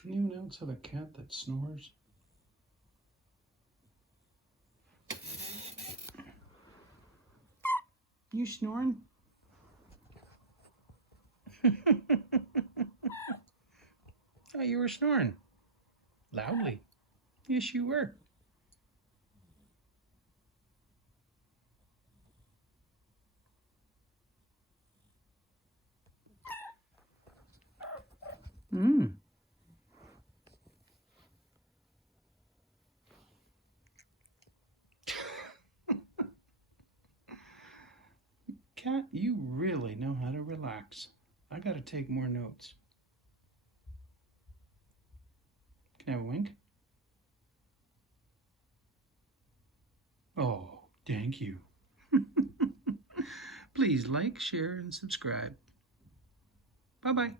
Can anyone else have a cat that snores? You snoring? Oh, you were snoring. Loudly. Yes, you were. Cat, you really know how to relax. I gotta take more notes. Can I have a wink? Oh, thank you. Please like, share, and subscribe. Bye-bye.